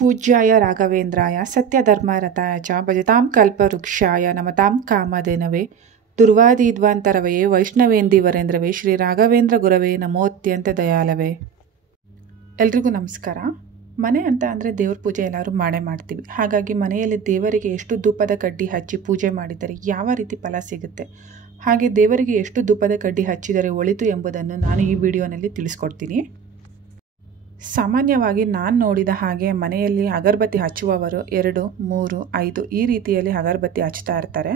पूज्याय राघवेन्द्राय सत्यधर्मरताय च भजतां कल्पवृक्षाय नमतां कामधेनवे दुर्वादिध्वान्तरवये वैष्णवेंदिवरेंद्रवे ಶ್ರೀ ರಾಘವೇಂದ್ರ ಗುರವೇ ನಮೋತ್ಯಂತ ದಯಾಳವೇ. ಎಲ್ರಿಗೂ ನಮಸ್ಕಾರ. ಮನೆ ಅಂತ ಅಂದರೆ ದೇವ್ರ ಪೂಜೆ ಎಲ್ಲರೂ ಮಾಡ್ತೀವಿ. ಹಾಗಾಗಿ ಮನೆಯಲ್ಲಿ ದೇವರಿಗೆ ಎಷ್ಟು ಧೂಪದ ಕಡ್ಡಿ ಹಚ್ಚಿ ಪೂಜೆ ಮಾಡಿದರೆ ಯಾವ ರೀತಿ ಫಲ ಸಿಗುತ್ತೆ, ಹಾಗೆ ದೇವರಿಗೆ ಎಷ್ಟು ಧೂಪದ ಕಡ್ಡಿ ಹಚ್ಚಿದರೆ ಒಳಿತು ಎಂಬುದನ್ನು ನಾನು ಈ ವಿಡಿಯೋನಲ್ಲಿ ತಿಳಿಸ್ಕೊಡ್ತೀನಿ. ಸಾಮಾನ್ಯವಾಗಿ ನಾನು ನೋಡಿದ ಹಾಗೆ ಮನೆಯಲ್ಲಿ ಅಗರಬತ್ತಿ ಹಚ್ಚುವವರು 2, 3, 5 ಈ ರೀತಿಯಲ್ಲಿ ಅಗರಬತ್ತಿ ಹಚ್ತಾ ಇರ್ತಾರೆ.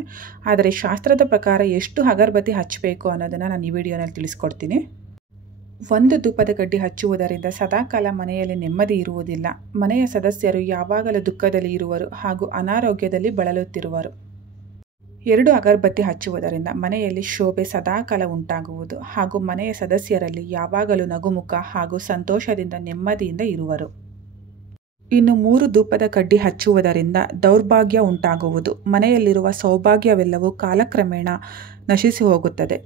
ಆದರೆ ಶಾಸ್ತ್ರದ ಪ್ರಕಾರ ಎಷ್ಟು ಅಗರಬತ್ತಿ ಹಚ್ಚಬೇಕು ಅನ್ನೋದನ್ನು ನಾನು ಈ ವಿಡಿಯೋನಲ್ಲಿ ತಿಳಿಸ್ಕೊಡ್ತೀನಿ. ಒಂದು ಧೂಪದ ಕಡ್ಡಿ ಹಚ್ಚುವುದರಿಂದ ಸದಾಕಾಲ ಮನೆಯಲ್ಲಿ ನೆಮ್ಮದಿ ಇರುವುದಿಲ್ಲ. ಮನೆಯ ಸದಸ್ಯರು ಯಾವಾಗಲೂ ದುಃಖದಲ್ಲಿ ಇರುವರು ಹಾಗೂ ಅನಾರೋಗ್ಯದಲ್ಲಿ ಬಳಲುತ್ತಿರುವರು. 2 ಅಗರಬತ್ತಿ ಹಚ್ಚುವುದರಿಂದ ಮನೆಯಲ್ಲಿ ಶೋಭೆ ಸದಾಕಾಲ ಉಂಟಾಗುವುದು ಹಾಗೂ ಮನೆಯ ಸದಸ್ಯರಲ್ಲಿ ಯಾವಾಗಲೂ ನಗುಮುಖ ಹಾಗೂ ಸಂತೋಷದಿಂದ ನೆಮ್ಮದಿಯಿಂದ ಇರುವರು. ಇನ್ನು 3 ಧೂಪದ ಕಡ್ಡಿ ಹಚ್ಚುವುದರಿಂದ ದೌರ್ಭಾಗ್ಯ ಉಂಟಾಗುವುದು. ಮನೆಯಲ್ಲಿರುವ ಸೌಭಾಗ್ಯವೆಲ್ಲವೂ ಕಾಲಕ್ರಮೇಣ ನಶಿಸಿ ಹೋಗುತ್ತದೆ.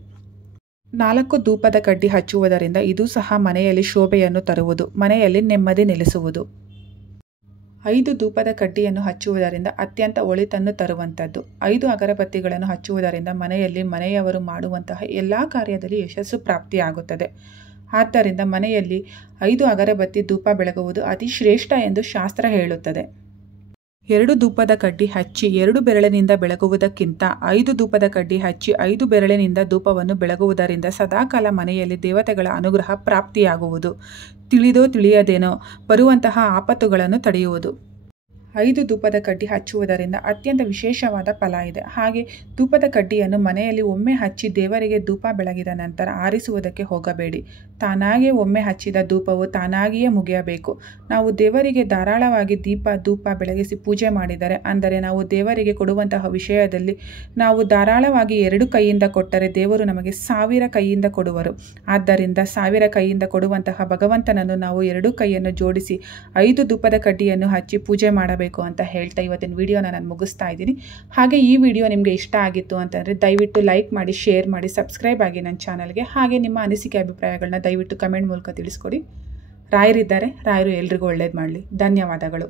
4 ಧೂಪದ ಕಡ್ಡಿ ಹಚ್ಚುವುದರಿಂದ ಇದು ಸಹ ಮನೆಯಲ್ಲಿ ಶೋಭೆಯನ್ನು ತರುವುದು, ಮನೆಯಲ್ಲಿ ನೆಮ್ಮದಿ ನೆಲೆಸುವುದು. 5 ಧೂಪದ ಕಡ್ಡಿಯನ್ನು ಹಚ್ಚುವುದರಿಂದ ಅತ್ಯಂತ ಒಳಿತನ್ನು ತರುವಂಥದ್ದು. 5 ಅಗರಬತ್ತಿಗಳನ್ನು ಹಚ್ಚುವುದರಿಂದ ಮನೆಯಲ್ಲಿ ಮನೆಯವರು ಮಾಡುವಂತಹ ಎಲ್ಲ ಕಾರ್ಯದಲ್ಲಿ ಯಶಸ್ಸು ಪ್ರಾಪ್ತಿಯಾಗುತ್ತದೆ. ಆದ್ದರಿಂದ ಮನೆಯಲ್ಲಿ 5 ಅಗರಬತ್ತಿ ಧೂಪ ಬೆಳಗುವುದು ಅತಿ ಶ್ರೇಷ್ಠ ಎಂದು ಶಾಸ್ತ್ರ ಹೇಳುತ್ತದೆ. 2 ಧೂಪದ ಕಡ್ಡಿ ಹಚ್ಚಿ 2 ಬೆರಳಿನಿಂದ ಬೆಳಗುವುದಕ್ಕಿಂತ 5 ಧೂಪದ ಕಡ್ಡಿ ಹಚ್ಚಿ 5 ಬೆರಳಿನಿಂದ ಧೂಪವನ್ನು ಬೆಳಗುವುದರಿಂದ ಸದಾಕಾಲ ಮನೆಯಲ್ಲಿ ದೇವತೆಗಳ ಅನುಗ್ರಹ ಪ್ರಾಪ್ತಿಯಾಗುವುದು. ತಿಳಿದೋ ತಿಳಿಯದೇನೋ ಬರುವಂತಹ ಆಪತ್ತುಗಳನ್ನು ತಡೆಯುವುದು. 5 ಧೂಪದ ಕಡ್ಡಿ ಹಚ್ಚುವುದರಿಂದ ಅತ್ಯಂತ ವಿಶೇಷವಾದ ಫಲ ಇದೆ. ಹಾಗೆ ಧೂಪದ ಕಡ್ಡಿಯನ್ನು ಮನೆಯಲ್ಲಿ ಒಮ್ಮೆ ಹಚ್ಚಿ ದೇವರಿಗೆ ಧೂಪ ಬೆಳಗಿದ ನಂತರ ಆರಿಸುವುದಕ್ಕೆ ಹೋಗಬೇಡಿ. ತಾನಾಗೇ ಒಮ್ಮೆ ಹಚ್ಚಿದ ಧೂಪವು ತಾನಾಗಿಯೇ ಮುಗಿಯಬೇಕು. ನಾವು ದೇವರಿಗೆ ಧಾರಾಳವಾಗಿ ಧೂಪ ಬೆಳಗಿಸಿ ಪೂಜೆ ಮಾಡಿದರೆ, ಅಂದರೆ ನಾವು ದೇವರಿಗೆ ಕೊಡುವಂತಹ ವಿಷಯದಲ್ಲಿ ನಾವು ಧಾರಾಳವಾಗಿ 2 ಕೈಯಿಂದ ಕೊಟ್ಟರೆ ದೇವರು ನಮಗೆ 1000 ಕೈಯಿಂದ ಕೊಡುವರು. ಆದ್ದರಿಂದ 1000 ಕೈಯಿಂದ ಕೊಡುವಂತಹ ಭಗವಂತನನ್ನು ನಾವು 2 ಕೈಯನ್ನು ಜೋಡಿಸಿ 5 ಧೂಪದ ಕಡ್ಡಿಯನ್ನು ಹಚ್ಚಿ ಪೂಜೆ ಮಾಡಬೇಕು ಅಂತ ಹೇಳ್ತಾ ಇವತ್ತಿನ ವಿಡಿಯೋನ ನಾನು ಮುಗಿಸ್ತಾ ಇದ್ದೀನಿ. ಹಾಗೆ ಈ ವಿಡಿಯೋ ನಿಮಗೆ ಇಷ್ಟ ಆಗಿತ್ತು ಅಂತಂದರೆ ದಯವಿಟ್ಟು ಲೈಕ್ ಮಾಡಿ, ಶೇರ್ ಮಾಡಿ, ಸಬ್ಸ್ಕ್ರೈಬ್ ಆಗಿ ನನ್ನ ಚಾನಲ್ಗೆ. ಹಾಗೆ ನಿಮ್ಮ ಅನಿಸಿಕೆ ಅಭಿಪ್ರಾಯಗಳನ್ನ ದಯವಿಟ್ಟು ಕಮೆಂಟ್ ಮೂಲಕ ತಿಳಿಸ್ಕೊಡಿ. ರಾಯರಿದ್ದಾರೆ, ರಾಯರು ಎಲ್ರಿಗೂ ಒಳ್ಳೇದು ಮಾಡಲಿ. ಧನ್ಯವಾದಗಳು.